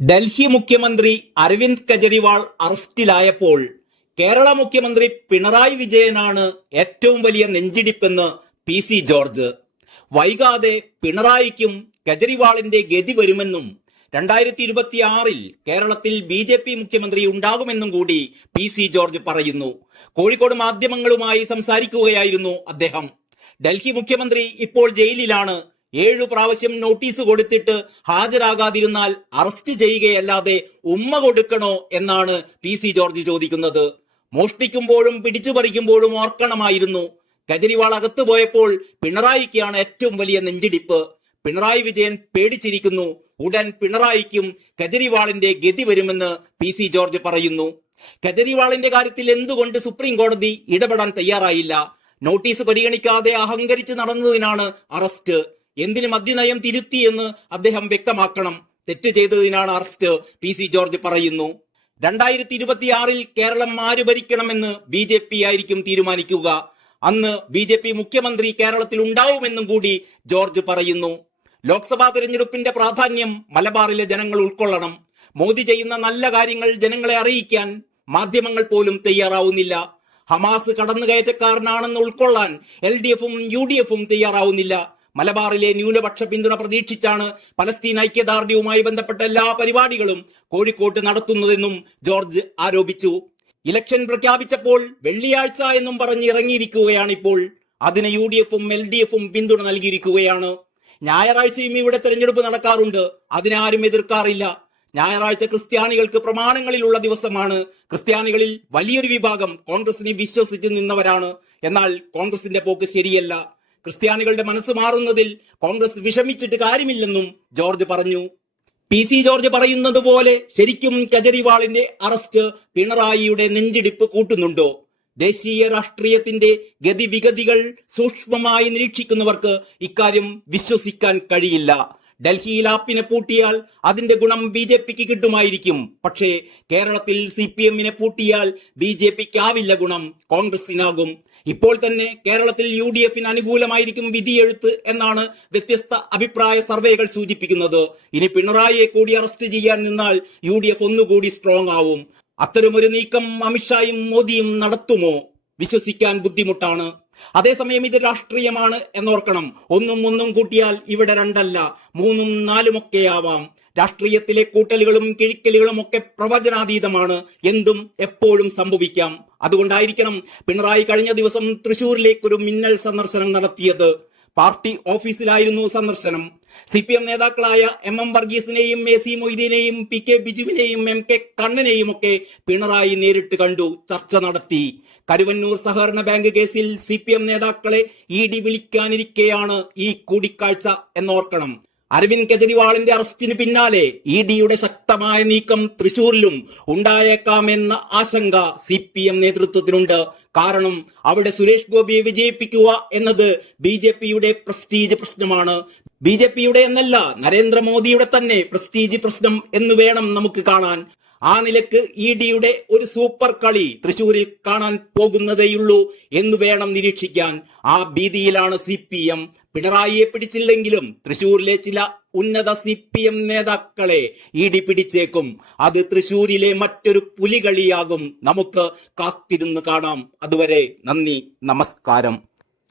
ഡൽഹി മുഖ്യമന്ത്രി അരവിന്ദ് കെജ്രിവാൾ അറസ്റ്റിലായപ്പോൾ കേരള മുഖ്യമന്ത്രി പിണറായി വിജയനാണ് ഏറ്റവും വലിയ നെഞ്ചിടിപ്പെന്ന് പി.സി. ജോർജ്. വൈകാതെ പിണറായിക്കും കെജ്രിവാളിന്റെ ഗതി വരുമെന്നും 2026 കേരളത്തിൽ ബി.ജെ.പി. മുഖ്യമന്ത്രി ഉണ്ടാകുമെന്നും കൂടി പി.സി. ജോർജ് പറയുന്നു. കോഴിക്കോട് മാധ്യമങ്ങളുമായി സംസാരിക്കുകയായിരുന്നു അദ്ദേഹം. ഡൽഹി മുഖ്യമന്ത്രി ഇപ്പോൾ ജയിലിലാണ്. 7 പ്രാവശ്യം നോട്ടീസ് കൊടുത്തിട്ട് ഹാജരാകാതിരുന്നാൽ അറസ്റ്റ് ചെയ്യുകയല്ലാതെ ഉമ്മ കൊടുക്കണോ എന്നാണ് പി.സി. ജോർജ് ചോദിക്കുന്നത്. മോഷ്ടിക്കുമ്പോഴും പിടിച്ചുപറിക്കുമ്പോഴും ഓർക്കണമായിരുന്നു, കെജ്രിവാൾ അകത്തു പോയപ്പോൾ പിണറായിക്കാണ് ഏറ്റവും വലിയ നെഞ്ചിടിപ്പ്. പിണറായി വിജയൻ പേടിച്ചിരിക്കുന്നു. ഉടൻ പിണറായിക്കും കെജ്രിവാളിന്റെ ഗതി വരുമെന്ന് പി.സി. ജോർജ് പറയുന്നു. കെജ്രിവാളിന്റെ കാര്യത്തിൽ എന്തുകൊണ്ട് സുപ്രീം കോടതി ഇടപെടാൻ തയ്യാറായില്ല? നോട്ടീസ് പരിഗണിക്കാതെ അഹങ്കരിച്ച് നടന്നതിനാണ് അറസ്റ്റ്. എന്തിന് മദ്യനയം തിരുത്തിയെന്ന് അദ്ദേഹം വ്യക്തമാക്കണം. തെറ്റ് ചെയ്തതിനാണ് അറസ്റ്റ്, പി.സി. ജോർജ് പറയുന്നു. 2026 കേരളം ആര് ഭരിക്കണമെന്ന് ബി.ജെ.പി. ആയിരിക്കും തീരുമാനിക്കുക. അന്ന് ബി.ജെ.പി. മുഖ്യമന്ത്രി കേരളത്തിൽ ഉണ്ടാവുമെന്നും കൂടി ജോർജ് പറയുന്നു. ലോക്സഭാ തെരഞ്ഞെടുപ്പിന്റെ പ്രാധാന്യം മലബാറിലെ ജനങ്ങൾ ഉൾക്കൊള്ളണം. മോദി ചെയ്യുന്ന നല്ല കാര്യങ്ങൾ ജനങ്ങളെ അറിയിക്കാൻ മാധ്യമങ്ങൾ പോലും തയ്യാറാവുന്നില്ല. ഹമാസ് കടന്നുകയറ്റക്കാരനാണെന്ന് ഉൾക്കൊള്ളാൻ LDFും UDFും തയ്യാറാവുന്നില്ല. മലബാറിലെ ന്യൂനപക്ഷ പിന്തുണ പ്രതീക്ഷിച്ചാണ് പലസ്തീൻ ഐക്യദാർഢ്യവുമായി ബന്ധപ്പെട്ട എല്ലാ പരിപാടികളും കോഴിക്കോട്ട് നടത്തുന്നതെന്നും ജോർജ് ആരോപിച്ചു. ഇലക്ഷൻ പ്രഖ്യാപിച്ചപ്പോൾ വെള്ളിയാഴ്ച എന്നും പറഞ്ഞ് ഇറങ്ങിയിരിക്കുകയാണിപ്പോൾ. അതിന് UDFും LDFും പിന്തുണ നൽകിയിരിക്കുകയാണ്. ഞായറാഴ്ചയും ഇവിടെ തെരഞ്ഞെടുപ്പ് നടക്കാറുണ്ട്. അതിനാരും എതിർക്കാറില്ല. ഞായറാഴ്ച ക്രിസ്ത്യാനികൾക്ക് പ്രമാണങ്ങളിലുള്ള ദിവസമാണ്. ക്രിസ്ത്യാനികളിൽ വലിയൊരു വിഭാഗം കോൺഗ്രസിനെ വിശ്വസിച്ച് നിന്നവരാണ്. എന്നാൽ കോൺഗ്രസിന്റെ പോക്ക് ശരിയല്ല. ക്രിസ്ത്യാനികളുടെ മനസ്സ് മാറുന്നതിൽ കോൺഗ്രസ് വിഷമിച്ചിട്ട് കാര്യമില്ലെന്നും ജോർജ് പറഞ്ഞു. പി.സി. ജോർജ് പറയുന്നത് പോലെ ശരിക്കും കെജ്രിവാളിന്റെ അറസ്റ്റ് പിണറായിയുടെ നെഞ്ചിടിപ്പ് കൂട്ടുന്നുണ്ടോ? ദേശീയ രാഷ്ട്രീയത്തിന്റെ ഗതിവിഗതികൾ സൂക്ഷ്മമായി നിരീക്ഷിക്കുന്നവർക്ക് ഇക്കാര്യം വിശ്വസിക്കാൻ കഴിയില്ല. ഡൽഹിയിൽ ആപ്പിനെ പൂട്ടിയാൽ അതിന്റെ ഗുണം ബി.ജെ.പിക്ക് കിട്ടുമായിരിക്കും. പക്ഷേ കേരളത്തിൽ CPM-നെ പൂട്ടിയാൽ ബി.ജെ.പിക്ക് ആവില്ല ഗുണം, കോൺഗ്രസിനാകും. ഇപ്പോൾ തന്നെ കേരളത്തിൽ UDFന് അനുകൂലമായിരിക്കും വിധിയെഴുത്ത് എന്നാണ് വ്യത്യസ്ത അഭിപ്രായ സർവേകൾ സൂചിപ്പിക്കുന്നത്. ഇനി പിണറായിയെ കൂടി അറസ്റ്റ് ചെയ്യാൻ നിന്നാൽ UDF ഒന്നുകൂടി സ്ട്രോങ് ആവും. അത്തരമൊരു നീക്കം അമിത്ഷായും മോദിയും നടത്തുമോ? വിശ്വസിക്കാൻ ബുദ്ധിമുട്ടാണ്. അതേസമയം ഇത് രാഷ്ട്രീയമാണ് എന്നോർക്കണം. ഒന്നും കൂട്ടിയാൽ ഇവിടെ 2 അല്ല 3ഉം 4ഉം ഒക്കെ ആവാം. രാഷ്ട്രീയത്തിലെ കൂട്ടലുകളും കിഴിക്കലുകളും ഒക്കെ പ്രവചനാതീതമാണ്. എന്തും എപ്പോഴും സംഭവിക്കാം. അതുകൊണ്ടായിരിക്കണം പിണറായി കഴിഞ്ഞ ദിവസം തൃശൂരിലേക്കൊരു മിന്നൽ സന്ദർശനം നടത്തിയത്. പാർട്ടി ഓഫീസിലായിരുന്നു സന്ദർശനം. CPM നേതാക്കളായ MM വർഗീസിനെയും AC മൊയ്തീനെയും PK ബിജുവിനെയും MK കണ്ണനെയും ഒക്കെ പിണറായി നേരിട്ട് കണ്ടു, ചർച്ച നടത്തി. കരുവന്നൂർ സഹകരണ ബാങ്ക് കേസിൽ CPM നേതാക്കളെ ED വിളിക്കാനിരിക്കെയാണ് ഈ കൂടിക്കാഴ്ച എന്നോർക്കണം. അരവിന്ദ് കെജ്രിവാളിന്റെ അറസ്റ്റിന് പിന്നാലെ EDയുടെ ശക്തമായ നീക്കം തൃശൂരിലും ഉണ്ടായേക്കാമെന്ന ആശങ്ക CPM നേതൃത്വത്തിനുണ്ട്. കാരണം അവിടെ സുരേഷ് ഗോപിയെ വിജയിപ്പിക്കുക എന്നത് ബി.ജെ.പിയുടെ പ്രസ്റ്റീജ് പ്രശ്നമാണ്. ബി.ജെ.പിയുടെ എന്നല്ല, നരേന്ദ്രമോദിയുടെ തന്നെ പ്രസ്റ്റീജ് പ്രശ്നം എന്ന് വേണം നമുക്ക് കാണാൻ. ആ നിലക്ക് EDയുടെ ഒരു സൂപ്പർ കളി തൃശൂരിൽ കാണാൻ പോകുന്നതേയുള്ളൂ എന്ന് വേണം നിരീക്ഷിക്കാൻ. ആ ഭീതിയിലാണ് CPM. പിണറായിയെ പിടിച്ചില്ലെങ്കിലും തൃശൂരിലെ ചില ഉന്നത CPM നേതാക്കളെ ED പിടിച്ചേക്കും. അത് തൃശൂരിലെ മറ്റൊരു പുലികളിയാകും. നമുക്ക് കാത്തിരുന്ന് കാണാം. അതുവരെ നന്ദി, നമസ്കാരം.